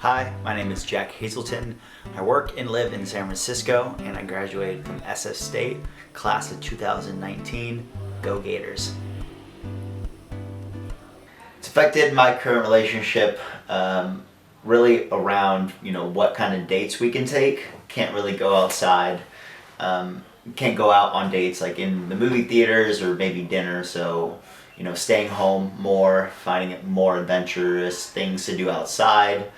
Hi, my name is Jack Hazelton. I work and live in San Francisco, and I graduated from SF State, class of 2019. Go Gators. It's affected my current relationship really around, what kind of dates we can take. Can't really go outside. Can't go out on dates like in the movie theaters or maybe dinner, so staying home more, finding it more adventurous things to do outside,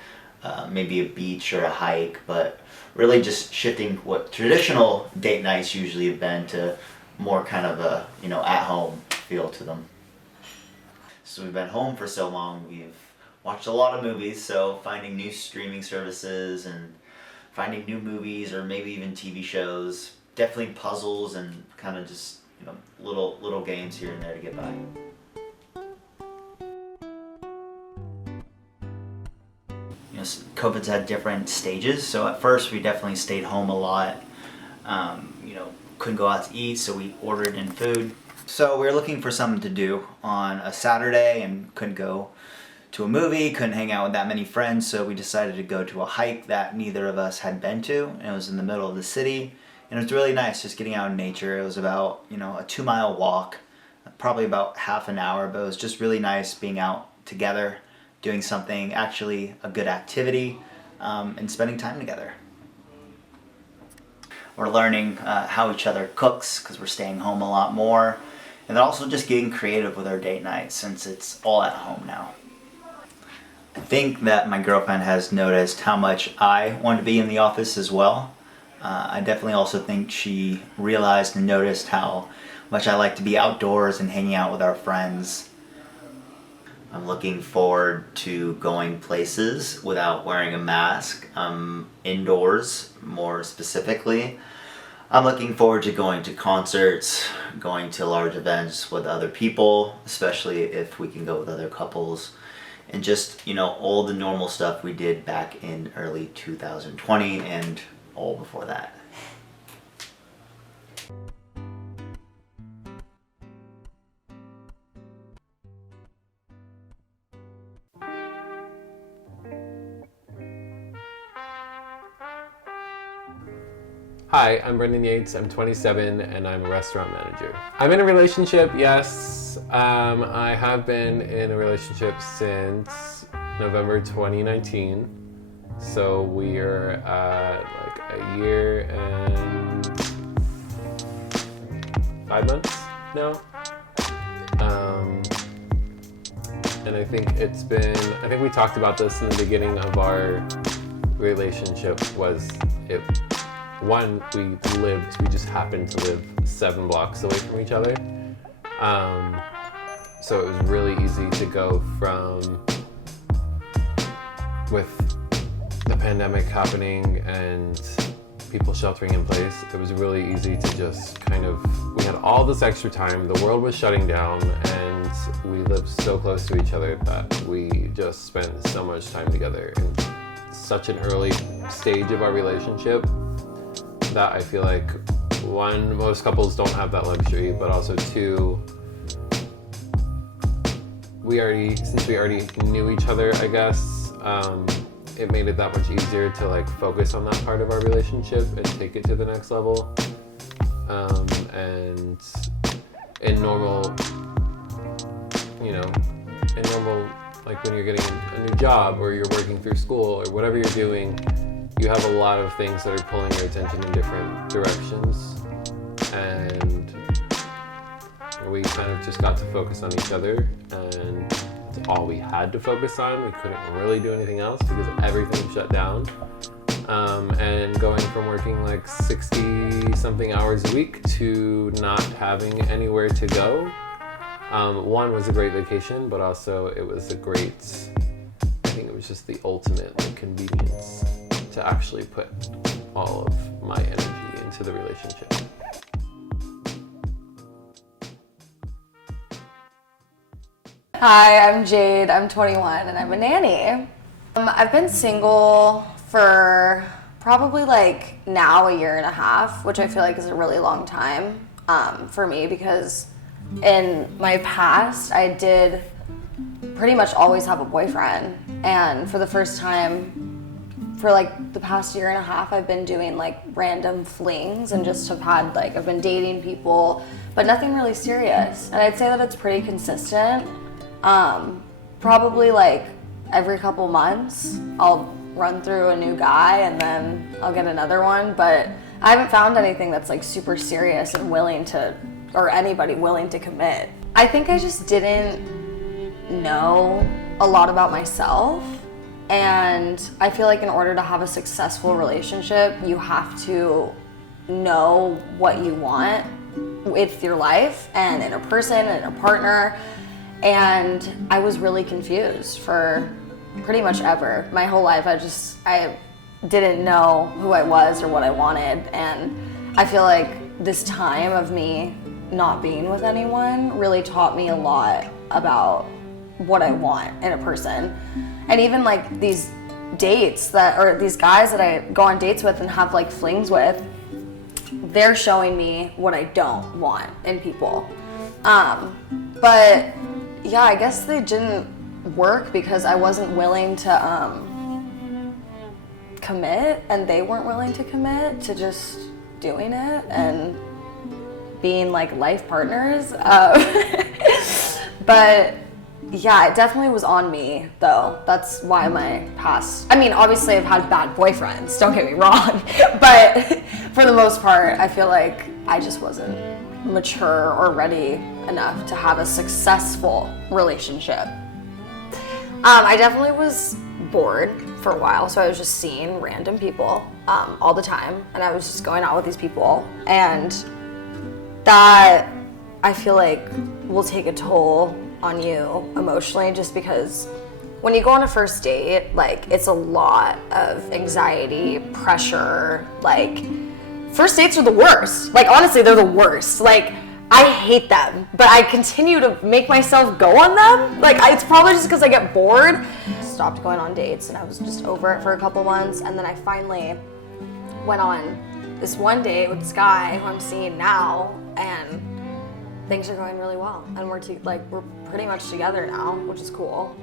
maybe a beach or a hike, but really just shifting what traditional date nights usually have been to more kind of a at home feel to them. So we've been home for so long, we've watched a lot of movies, so finding new streaming services and finding new movies or maybe even TV shows, definitely puzzles and kind of just little games here and there to get by. COVID's had different stages, so at first we definitely stayed home a lot. Couldn't go out to eat, so we ordered in food. So we were looking for something to do on a Saturday and couldn't go to a movie, couldn't hang out with that many friends, so we decided to go to a hike that neither of us had been to, and it was in the middle of the city, and it was really nice just getting out in nature. It was about a 2-mile walk, probably about half an hour, but it was just really nice being out together, doing something, actually a good activity, and spending time together. We're learning how each other cooks because we're staying home a lot more, and then also just getting creative with our date nights since it's all at home now. I think that my girlfriend has noticed how much I want to be in the office as well. I definitely also think she realized and noticed how much I like to be outdoors and hanging out with our friends. I'm looking forward to going places without wearing a mask, indoors more specifically. I'm looking forward to going to concerts, going to large events with other people, especially if we can go with other couples, and just, all the normal stuff we did back in early 2020 and all before that. Hi, I'm Brendan Yates. I'm 27 and I'm a restaurant manager. I'm in a relationship, yes. I have been in a relationship since November 2019. So we're at a year and 5 months now. And I think we talked about this in the beginning of our relationship we just happened to live 7 blocks away from each other. So it was really easy to go from, with the pandemic happening and people sheltering in place, it was really easy to just we had all this extra time, the world was shutting down, and we lived so close to each other that we just spent so much time together in such an early stage of our relationship that I feel like, one, most couples don't have that luxury, but also two, since we already knew each other, I guess, it made it that much easier to focus on that part of our relationship and take it to the next level. And in normal, when you're getting a new job or you're working through school or whatever you're doing, you have a lot of things that are pulling your attention in different directions, and we kind of just got to focus on each other, and it's all we had to focus on. We couldn't really do anything else because everything shut down. And going from working 60-something hours a week to not having anywhere to go, one was a great vacation, but also it was I think it was just the ultimate convenience to actually put all of my energy into the relationship. Hi, I'm Jade. I'm 21 and I'm a nanny. I've been single for probably now a year and a half, which I feel like is a really long time for me, because in my past I did pretty much always have a boyfriend, and for the first time for like the past year and a half, I've been doing like random flings and just have had like, I've been dating people, but nothing really serious. And I'd say that it's pretty consistent. Probably like every couple months, I'll run through a new guy and then I'll get another one, but I haven't found anything that's like super serious and willing to, or anybody willing to commit. I think I just didn't know a lot about myself. And I feel like in order to have a successful relationship, you have to know what you want with your life and in a person and a partner. And I was really confused for pretty much ever. My whole life, I didn't know who I was or what I wanted. And I feel like this time of me not being with anyone really taught me a lot about what I want in a person. And even like these dates or these guys that I go on dates with and have like flings with, they're showing me what I don't want in people. But yeah, I guess they didn't work because I wasn't willing to commit, and they weren't willing to commit to just doing it and being like life partners. But yeah, it definitely was on me though. That's why my past, I mean, obviously I've had bad boyfriends, don't get me wrong, but for the most part, I feel like I just wasn't mature or ready enough to have a successful relationship. I definitely was bored for a while, so I was just seeing random people all the time, and I was just going out with these people, and that I feel like will take a toll on you emotionally, just because when you go on a first date, like, it's a lot of anxiety, pressure. Like, first dates are the worst. Like, honestly, they're the worst. Like, I hate them, but I continue to make myself go on them. Like, it's probably just because I get bored. Stopped going on dates, and I was just over it for a couple months, and then I finally went on this one date with this guy who I'm seeing now, and things are going really well, and we're pretty much together now, which is cool.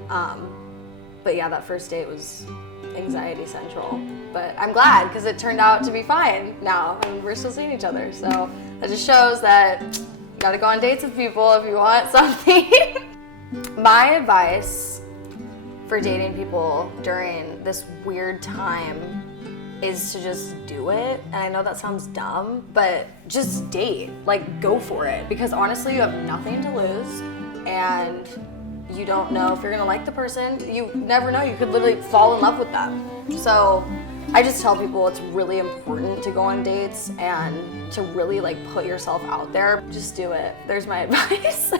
But yeah, that first date was anxiety central, but I'm glad because it turned out to be fine now, and we're still seeing each other. So that just shows that you gotta go on dates with people if you want something. My advice for dating people during this weird time is to just do it. And I know that sounds dumb, but just date. Like, go for it. Because honestly, you have nothing to lose, and you don't know if you're gonna like the person. You never know, you could literally fall in love with them. So I just tell people it's really important to go on dates and to really like put yourself out there. Just do it. There's my advice.